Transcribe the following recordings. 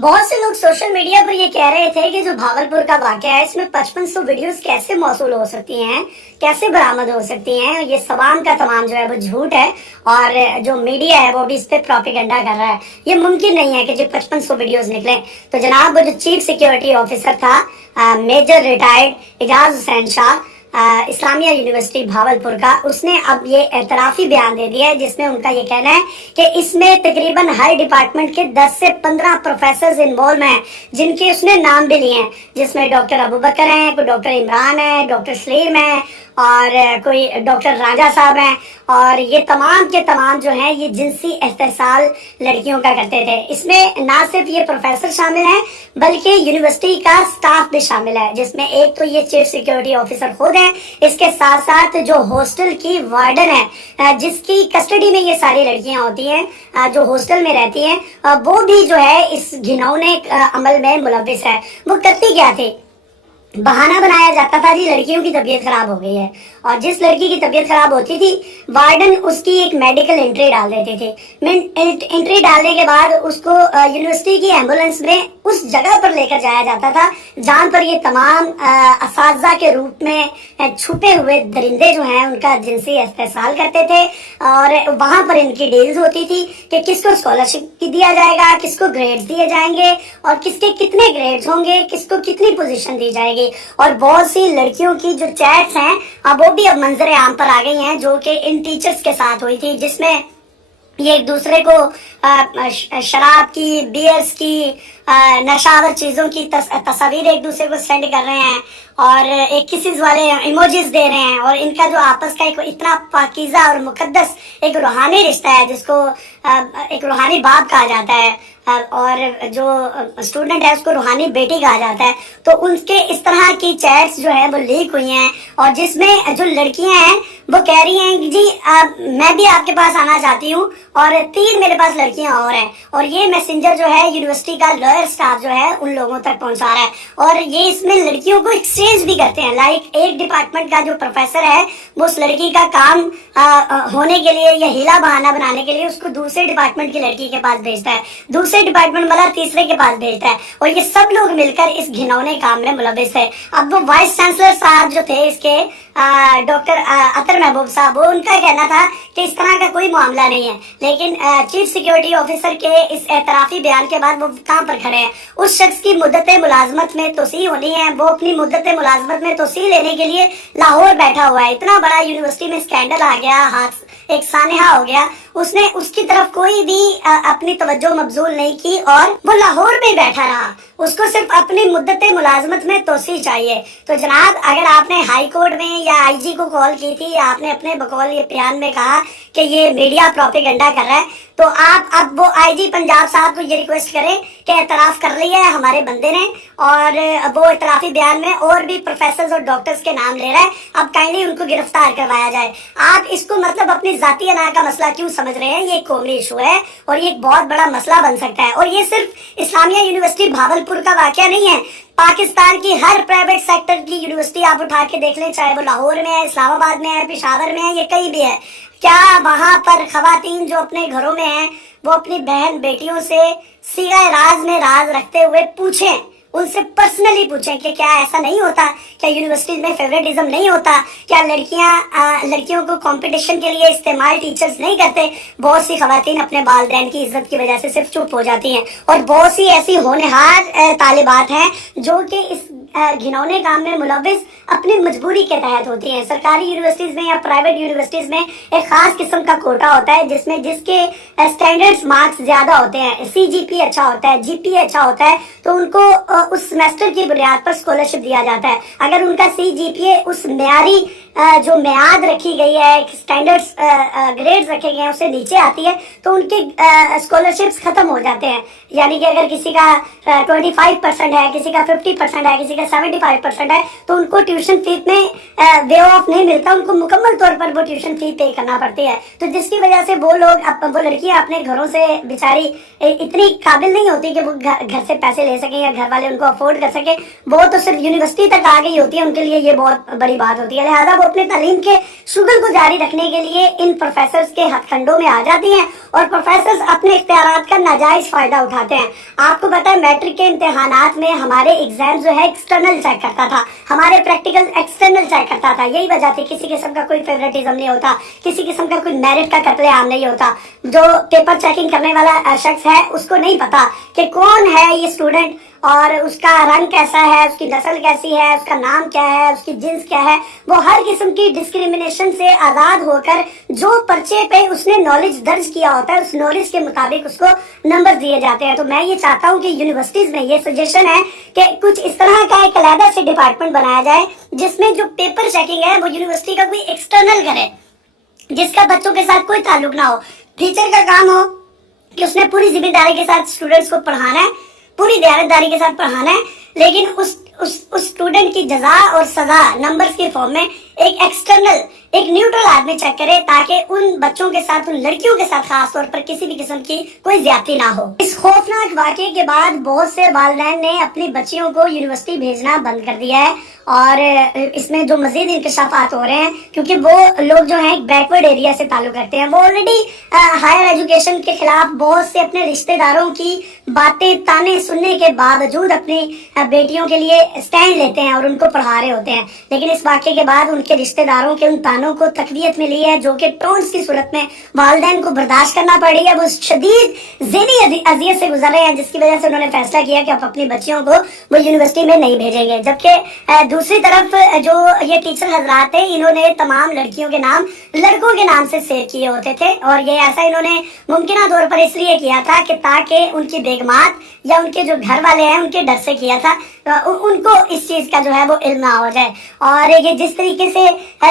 बहुत से लोग सोशल मीडिया पर ये कह रहे थे कि जो भागलपुर का वाकया है इसमें 5500 वीडियोस कैसे मौसूल हो सकती हैं, कैसे बरामद हो सकती हैं। ये तमाम का तमाम जो है वो झूठ है और जो मीडिया है वो भी इस पे प्रोपेगेंडा कर रहा है। ये मुमकिन नहीं है कि जो 5500 वीडियोस निकले। तो जनाब वो जो चीफ सिक्योरिटी ऑफिसर था major retired Ejaz Hussain Shah Islamia university Bahawalpur का, उसने अब ये एतराफी बयान दे दिया है जिसमें उनका ये कहना है कि इसमें तकरीबन हर डिपार्टमेंट के 10 से 15 प्रोफेसर इन्वॉल्व हैं जिनके उसने नाम भी लिए हैं, जिसमें डॉक्टर अबू बकर हैं, कोई डॉक्टर इमरान है, डॉक्टर सलीम है और कोई डॉक्टर राजा साहब हैं। और ये तमाम के तमाम जो हैं ये जिनसी इस्तेहसाल लड़कियों का करते थे। इसमें ना सिर्फ ये प्रोफेसर शामिल हैं बल्कि यूनिवर्सिटी का स्टाफ भी शामिल है, जिसमें एक तो ये चीफ सिक्योरिटी ऑफिसर खुद है, इसके साथ साथ जो हॉस्टल की वार्डन है जिसकी कस्टडी में ये सारी लड़कियां होती हैं जो हॉस्टल में रहती हैं, वो भी जो है इस घिनौने अमल में मुलविस है। वो करती क्या थी? बहाना बनाया जाता था जी लड़कियों की तबीयत खराब हो गई है, और जिस लड़की की तबीयत खराब होती थी वार्डन उसकी एक मेडिकल एंट्री डाल देते थे। एंट्री डालने के बाद उसको यूनिवर्सिटी की एम्बुलेंस में उस जगह पर लेकर जाया जाता था जहां पर ये तमाम असातिज़ा के रूप में छुपे हुए दरिंदे जो हैं उनका जिनसी इस्तेहसाल करते थे। और वहां पर इनकी डील्स होती थी कि किसको स्कॉलरशिप दिया जाएगा, किसको ग्रेड्स दिए जाएंगे और किसके कितने ग्रेड्स होंगे, किसको कितनी पोजीशन दी जाएगी। और बहुत सी लड़कियों की जो चैट्स हैं अब वो भी अब मंजर आम पर आ गई हैं, जो कि इन टीचर्स के साथ हुई थी, जिसमें ये एक दूसरे को शराब की, बियर्स की, नशावर चीजों की तस्वीर एक दूसरे को सेंड कर रहे हैं और एक किसीज वाले इमोजीज दे रहे हैं। और इनका जो आपस का एक इतना पाकीज़ा और मुकद्दस एक रूहानी रिश्ता है जिसको एक रूहानी बाप कहा जाता है और जो स्टूडेंट है उसको रूहानी बेटी कहा जाता है। तो उनके इस तरह की चैट्स जो है वो लीक हुई हैं और जिसमें जो लड़कियां हैं वो कह रही हैं कि जी मैं भी आपके पास आना चाहती हूँ और 3 मेरे पास लड़कियां और हैं। और ये मैसेंजर जो है यूनिवर्सिटी का लॉयर स्टाफ जो है उन लोगों तक पहुंचा रहा है और ये इसमें लड़कियों को एक्सचेंज भी करते हैं। लाइक एक डिपार्टमेंट का जो प्रोफेसर है वो उस लड़की का काम होने के लिए या हीला बहाना बनाने के लिए उसको दूसरे डिपार्टमेंट की लड़की के पास भेजता है, दूसरे डिपार्टमेंट वाला तीसरे के पास भेजता है और ये सब लोग मिलकर इस घिनौने काम में मुलविस है। अब वो वाइस चांसलर साहब जो थे इसके डॉक्टर अतर महबूब साहब, वो उनका कहना था कि इस तरह का कोई मामला नहीं है, लेकिन चीफ सिक्योरिटी ऑफिसर के इस एतराफी बयान के बाद वो कहां पर खड़े हैं? उस शख्स की मुद्दत मुलाजमत में तोसी होनी है, वो अपनी मुद्दत मुलाजमत में तोसी लेने के लिए लाहौर बैठा हुआ है। इतना बड़ा यूनिवर्सिटी में स्कैंडल आ गया, हाथ एक सानहा हो गया, उसने उसकी तरफ कोई भी अपनी तवज्जो मबजूल नहीं की और वो लाहौर में बैठा रहा। उसको सिर्फ अपनी मुद्दत मुलाजमत में तोसी चाहिए। तो जनाब अगर आपने हाई कोर्ट में या आईजी को कॉल की थी, आपने अपने बकौल ये बयान में कहा कि ये मीडिया प्रोपेगेंडा कर रहा है, तो आप अब वो आईजी पंजाब साहब को ये रिक्वेस्ट करें कि एतराफ कर लिया है हमारे बंदे ने और वो एतराफी बयान में और भी प्रोफेसर और डॉक्टर्स के नाम ले रहा है, अब काइंडली उनको गिरफ्तार करवाया जाए। आप इसको मतलब अपनी जाती अना का मसला क्यों समझ रहे हैं? ये एक कौमी इशू है और ये एक बहुत बड़ा मसला बन सकता है। और ये सिर्फ इस्लामिया यूनिवर्सिटी भावलपुर का वाकया नहीं है, पाकिस्तान की हर प्राइवेट सेक्टर की यूनिवर्सिटी आप उठा के देख लें, चाहे वो लाहौर में है, इस्लामाबाद में है, पेशावर में है, ये कहीं भी है। क्या वहां पर खवातीन जो अपने घरों में हैं वो अपनी बहन बेटियों से सीगा राज में राज रखते हुए पूछें, उनसे पर्सनली पूछें कि क्या ऐसा नहीं होता? क्या यूनिवर्सिटीज में फेवरेटिज्म नहीं होता? क्या लड़कियों को कंपटीशन के लिए इस्तेमाल टीचर्स नहीं करते? बहुत सी खवातीन अपने वालिदैन की इज्जत की वजह से सिर्फ चुप हो जाती हैं और बहुत सी ऐसी होनहार तालिबात हैं जो कि इस घिनौने काम में मुलविस अपनी मजबूरी के तहत होती हैं। सरकारी यूनिवर्सिटीज में या प्राइवेट यूनिवर्सिटीज में एक खास किस्म का कोटा होता है जिसमें जिसके स्टैंडर्ड्स मार्क्स ज्यादा होते हैं, सीजीपी अच्छा होता है, जीपीए अच्छा होता है, तो उनको उस सेमेस्टर की बुनियाद पर स्कॉलरशिप दिया जाता है। अगर उनका सीजीपीए उस म्यारी जो म्याद रखी गई है, स्टैंडर्ड्स ग्रेड्स रखे गए हैं उससे नीचे आती है तो उनके स्कॉलरशिप्स खत्म हो जाते हैं। यानी कि अगर किसी का 25% है, किसी का 50% है, किसी का का 75% है, तो उनको ट्यूशन फी में वे ऑफ नहीं मिलता, उनको मुकम्मल तौर पर वो ट्यूशन फी पे करना पड़ती है। तो जिसकी वजह से वो लोग वो लड़कियां अपने घरों से बेचारी इतनी काबिल नहीं होती कि वो घर से पैसे ले सकें या घर वाले उनको अफोर्ड कर सके। वो तो सिर्फ यूनिवर्सिटी तक आ गई होती है, उनके लिए ये बहुत बड़ी बात होती है। लिहाजा वो अपने तालीम के शुगल को जारी रखने के लिए इन प्रोफेसर्स के हथकंडों में आ जाती हैं और प्रोफेसर्स अपने इख्तियारात का नाजायज फायदा उठाते हैं। आपको पता है मैट्रिक के इम्तिहानात में हमारे एग्जाम जो है एक्सटर्नल चेक करता था, हमारे प्रैक्टिकल एक्सटर्नल चेक करता था। यही वजह थी, किसी किस्म का कोई फेवरेटिज्म नहीं होता, किसी किस्म का कोई मेरिट का कत्लेआम नहीं होता। जो पेपर चेकिंग करने वाला शख्स है उसको नहीं पता कि कौन है ये स्टूडेंट और उसका रंग कैसा है, उसकी नस्ल कैसी है, उसका नाम क्या है, उसकी जिन्स क्या है। वो हर किस्म की डिस्क्रिमिनेशन से आजाद होकर जो पर्चे पे उसने नॉलेज दर्ज किया होता है उस नॉलेज के मुताबिक उसको नंबर दिए जाते हैं। तो मैं ये चाहता हूँ कि यूनिवर्सिटीज में ये सजेशन है कि कुछ इस तरह का एक अलग से डिपार्टमेंट बनाया जाए जिसमें जो पेपर चेकिंग है वो यूनिवर्सिटी का कोई एक्सटर्नल करे, जिसका बच्चों के साथ कोई ताल्लुक ना हो। टीचर का काम हो कि उसने पूरी जिम्मेदारी के साथ स्टूडेंट्स को पढ़ाना है, पूरी दयानतदारी के साथ पढ़ाना है, लेकिन उस स्टूडेंट की जजा और सजा नंबर्स के फॉर्म में एक एक्सटर्नल, एक न्यूट्रल आदमी चेक करे ताकि उन बच्चों के साथ, उन लड़कियों के साथ खास तौर पर किसी भी किस्म की कोई ज्यादती ना हो। इस खौफनाक वाकये के बाद बहुत से वालिदैन ने अपनी बच्चियों को यूनिवर्सिटी भेजना बंद कर दिया है और इसमें जो मजीद इंकशाफात हो रहे हैं, क्योंकि वो लोग जो हैं बैकवर्ड एरिया से ताल्लुक रखते हैं, वो ऑलरेडी हायर एजुकेशन के खिलाफ बहुत से अपने रिश्तेदारों की बातें ताने सुनने के बावजूद अपनी बेटियों के लिए स्टैंड लेते हैं और उनको पढ़ा रहे होते हैं। लेकिन इस वाक़े के बाद उनके रिश्तेदारों के उन तानों को तकवीयत मिली है जो कि टोन्स की सूरत में वालिदैन को बर्दाश्त करना पड़ी है। वो शदीद ज़हनी अज़ियत से गुजर रहे हैं, जिसकी वजह से उन्होंने फैसला किया कि अब अपनी बच्चियों को वो यूनिवर्सिटी में नहीं भेजेंगे। जबकि दूसरी तरफ जो ये टीचर हजरात थे, इन्होंने तमाम लड़कियों के नाम लड़कों के नाम से सेव किए होते थे और ये ऐसा इन्होंने मुमकिन तौर पर इसलिए किया था कि ताकि उनकी बेगमात या उनके जो घर वाले हैं उनके डर से किया था, उनको इस चीज का जो है वो इल्म ना हो जाए। और ये जिस तरीके से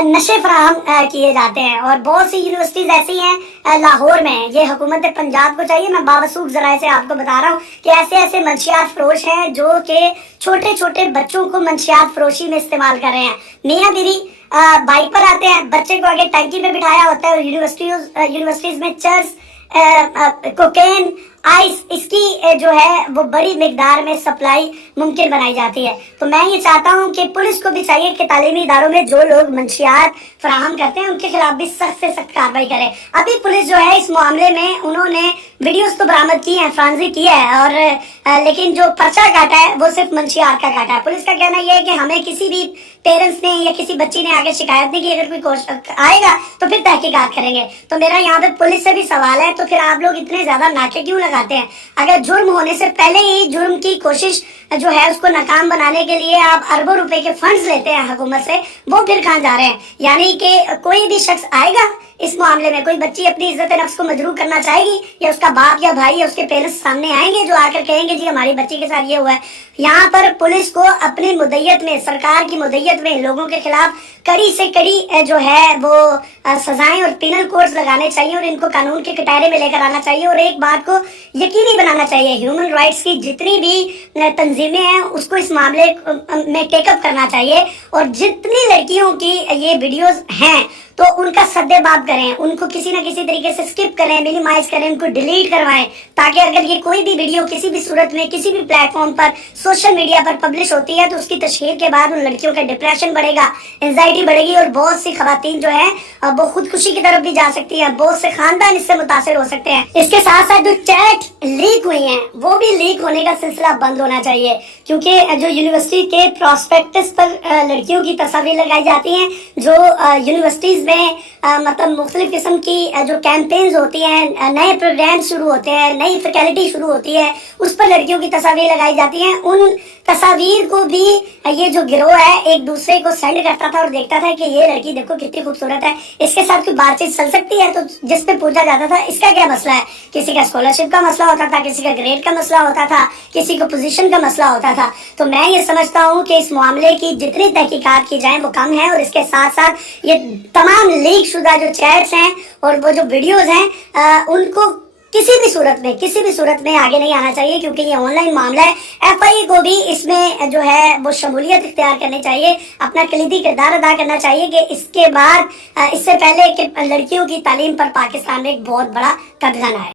नशे फराहम किए जाते हैं और बहुत सी यूनिवर्सिटीज ऐसी हैं लाहौर में, ये हुकूमत पंजाब को चाहिए, मैं बावसूख जराए से आपको बता रहा हूँ कि ऐसे ऐसे मंशियात फरोश हैं जो कि छोटे छोटे बच्चों को मंशियात फरोशी में इस्तेमाल कर रहे हैं। मियाँ बीवी बाइक पर आते हैं, बच्चे को आगे टंकी में बिठाया होता है और यूनिवर्सिटीज में चर्स, कोकेन, आइस, इसकी जो है वो बड़ी मिकदार में सप्लाई मुमकिन बनाई जाती है। तो मैं ये चाहता हूँ कि पुलिस को भी चाहिए कि तालीमी इदारों में जो लोग मंशियात फराहम करते हैं उनके खिलाफ भी सख्त से सख्त कार्रवाई करे। अभी पुलिस जो है इस मामले में उन्होंने वीडियोस तो बरामद की है, फ्रांसी की है, और लेकिन जो पर्चा काटा है वो सिर्फ मंशियात का काटा है। पुलिस का कहना यह है कि हमें किसी भी पेरेंट्स ने या किसी बच्ची ने आगे शिकायत नहीं की, अगर कोई आएगा तो फिर तहकीकात करेंगे। तो मेरा यहाँ पे पुलिस से भी सवाल है, तो फिर आप लोग इतने ज्यादा नाके क्यों लगाते हैं? अगर जुर्म होने से पहले ही जुर्म की कोशिश जो है उसको नाकाम बनाने के लिए आप अरबों रुपए के फंड्स लेते हैं हुकूमत से, वो फिर कहाँ जा रहे हैं? यानी कि कोई भी शख्स आएगा इस मामले में, कोई बच्ची अपनी इज्जत नफ्स को मजरूह करना चाहेगी या उसका बाप या भाई या उसके पेरेंट्स सामने आएंगे जो आकर कहेंगे जी हमारी बच्ची के साथ ये हुआ है। यहाँ पर पुलिस को अपनी मुद्दत में, सरकार की मुद्दत में लोगों के खिलाफ कड़ी से कड़ी जो है वो सजाएं और पिनल कोड्स लगाने चाहिए और इनको कानून के कटहरे में लेकर आना चाहिए। और एक बात को यकीनी बनाना चाहिए, ह्यूमन राइट्स की जितनी भी तंजीमें हैं उसको इस मामले में टेकअप करना चाहिए और जितनी लड़कियों की ये वीडियोस हैं तो उनका सद्देबाब करें, उनको किसी न किसी तरीके से स्किप करें, मिनिमाइज करें, उनको डिलीट करवाएं, ताकि अगर ये कोई भी वीडियो किसी भी सूरत में किसी भी प्लेटफॉर्म पर, सोशल मीडिया पर पब्लिश होती है तो उसकी तशहीर के बाद उन लड़कियों का डिप्रेशन बढ़ेगा, एंजाइटी बढ़ेगी और बहुत सी खवातीन जो है वो खुदकुशी की तरफ भी जा सकती है, बहुत से खानदान इससे मुतासिर हो सकते हैं। इसके साथ साथ जो चैट लीक हुई हैं वो भी लीक होने का सिलसिला बंद होना चाहिए, क्योंकि जो यूनिवर्सिटी के प्रोस्पेक्टस पर लड़कियों की तस्वीर लगाई जाती हैं, जो यूनिवर्सिटीज में मतलब मुख्तलिफ किस्म की जो कैंपेन्स होती हैं, नए प्रोग्राम शुरू होते हैं, नई फैकल्टी शुरू होती है, उस पर लड़कियों की तस्वीर लगाई जाती हैं। उन तस्वीर को भी ये जो गिरोह है एक दूसरे को सेंड करता था और देखता था कि ये लड़की देखो कितनी खूबसूरत है, इसके साथ कोई बातचीत चल सकती है, तो जिस पे पूछा जाता था इसका क्या मसला है। किसी का स्कॉलरशिप का मसला होता था, किसी का ग्रेड का मसला होता था, किसी को पोजीशन का मसला होता था। तो मैं ये समझता हूँ कि इस मामले की जितनी तहकीकात की जाए वो कम है और इसके साथ साथ ये तमाम लीक शुदा जो चैट्स हैं और वो जो वीडियोज हैं उनको کسی بھی صورت میں آگے نہیں آنا چاہیے، کیونکہ یہ آن لائن معاملہ ہے۔ ایف آئی کو بھی اس میں جو ہے وہ شمولیت اختیار کرنی چاہیے، اپنا کلیدی کردار ادا کرنا چاہیے کہ اس کے بعد اس سے پہلے کہ لڑکیوں کی تعلیم پر پاکستان میں ایک بہت بڑا قبضہ نہ ہے۔